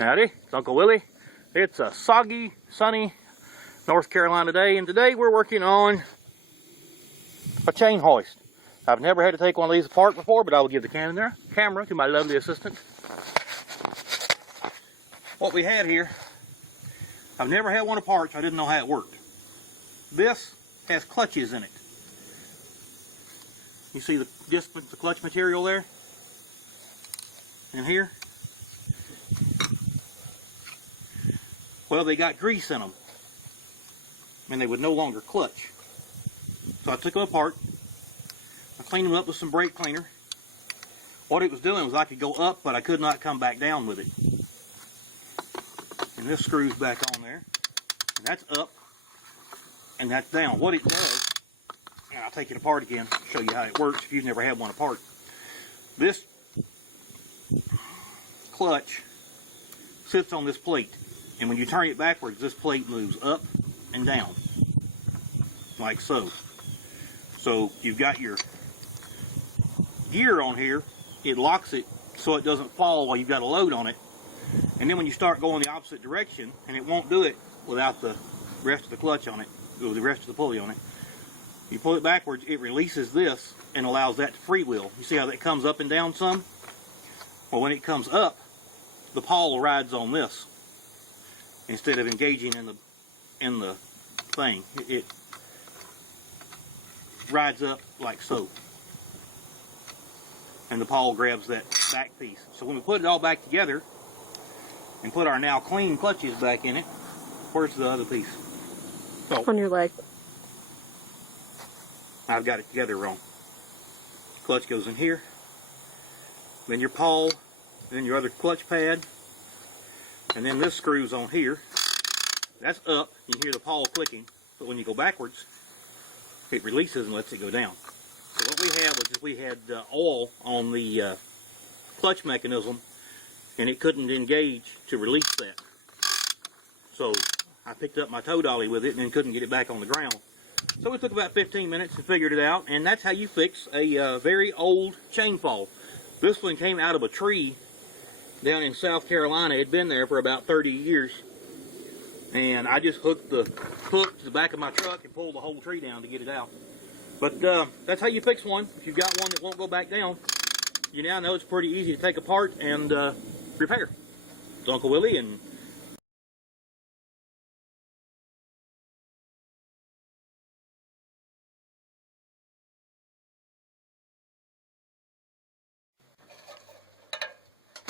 Howdy, it's Uncle Willie. It's a soggy, sunny North Carolina day, and today we're working on a chain hoist. I've never had to take one of these apart before, but I will give the camera to my lovely assistant. What we had here, I've never had one apart, so I didn't know how it worked. This has clutches in it. You see the clutch material there? And here? Well, they got grease in them, and they would no longer clutch. So I took them apart. I cleaned them up with some brake cleaner. What it was doing was I could go up, but I could not come back down with it. And this screws back on there, and that's up, and that's down. What it does, and I'll take it apart again, show you how it works if you've never had one apart. This clutch sits on this plate. And when you turn it backwards, this plate moves up and down, like so. So you've got your gear on here, it locks it so it doesn't fall while you've got a load on it. And then when you start going the opposite direction, and it won't do it without the rest of the clutch on it, or the rest of the pulley on it, you pull it backwards, it releases this and allows that to freewheel. You see how that comes up and down some? Well, when it comes up, the pawl rides on this. Instead of engaging in the thing, it rides up like so, and the pawl grabs that back piece. So when we put it all back together and put our now clean clutches back in it, where's the other piece? Oh, on your leg. I've got it together wrong. Clutch goes in here, then your pawl, then your other clutch pad. And then this screws on here. That's up. You hear the pawl clicking. But when you go backwards, it releases and lets it go down. So what we had was we had oil on the clutch mechanism, and it couldn't engage to release that. So I picked up my tow dolly with it and then couldn't get it back on the ground. So it took about 15 minutes and figured it out. And that's how you fix a very old chain fall. This one came out of a tree down in South Carolina. It had been there for about 30 years, and I just hooked the hook to the back of my truck and pulled the whole tree down to get it out. But that's how you fix one. If you've got one that won't go back down, you now know it's pretty easy to take apart and repair. It's Uncle Willie, and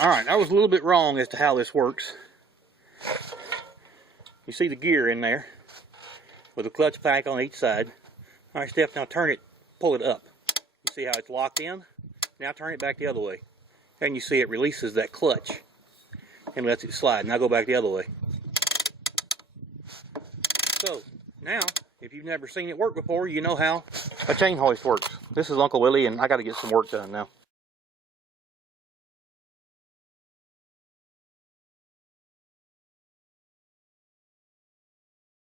alright, I was a little bit wrong as to how this works. You see the gear in there with a clutch pack on each side. Alright, Steph, now turn it, pull it up. You see how it's locked in? Now turn it back the other way. And you see it releases that clutch and lets it slide. Now go back the other way. So, now, if you've never seen it work before, you know how a chain hoist works. This is Uncle Willie, and I got to get some work done now.